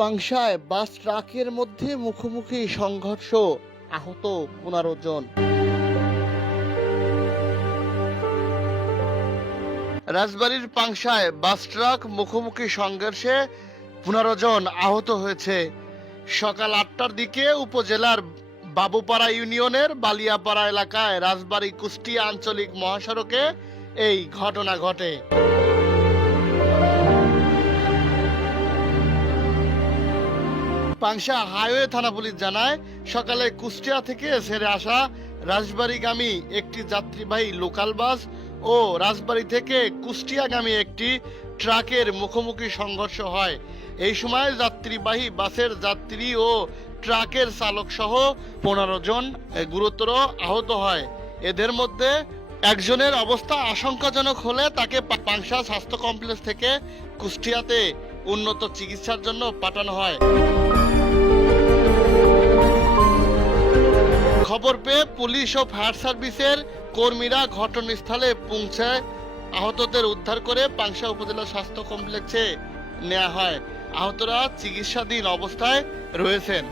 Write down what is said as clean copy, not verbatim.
পাংশায় বাস ট্রাকের মধ্যে মুখোমুখি সংঘর্ষ, আহত 15 জন। রাজবাড়ীর পাংশায় বাস ট্রাক মুখোমুখি সংঘর্ষে 15 জন আহত হয়েছে। সকাল 8টার দিকে উপজেলার বাবুপাড়া ইউনিয়নের বালিয়াপাড়া এলাকায় রাজবাড়ী কুষ্টিয়া আঞ্চলিক মহাসড়কে এই ঘটনা ঘটে। পাংশা হাইওয়ে থানা পুলিশ জানায়, সকালে কুষ্টিয়া থেকে ছেড়ে আসা রাজবাড়ীগামী একটি যাত্রীবাহী লোকাল বাস ও রাজবাড়ী থেকে কুষ্টিয়াগামী একটি ট্রাকের মুখোমুখি সংঘর্ষ হয়। এই সময় যাত্রীবাহী বাসের যাত্রী ও ট্রাকের চালক সহ 15 জন গুরুতর আহত হয়। এদের মধ্যে একজনের অবস্থা আশঙ্কাজনক হলে তাকে পাংশা স্বাস্থ্য কমপ্লেক্স থেকে কুষ্টিয়াতে উন্নত চিকিৎসার জন্য পাঠানো হয়। খবর পেয়ে পুলিশ ও ফায়ার সার্ভিসের কর্মীরা ঘটনাস্থলে পৌঁছায় আহতদের উদ্ধার করে পাংশা উপজেলা স্বাস্থ্য কমপ্লেক্সে নেওয়া হয়। আহতরা চিকিৎসাধীন অবস্থায় রয়েছেন।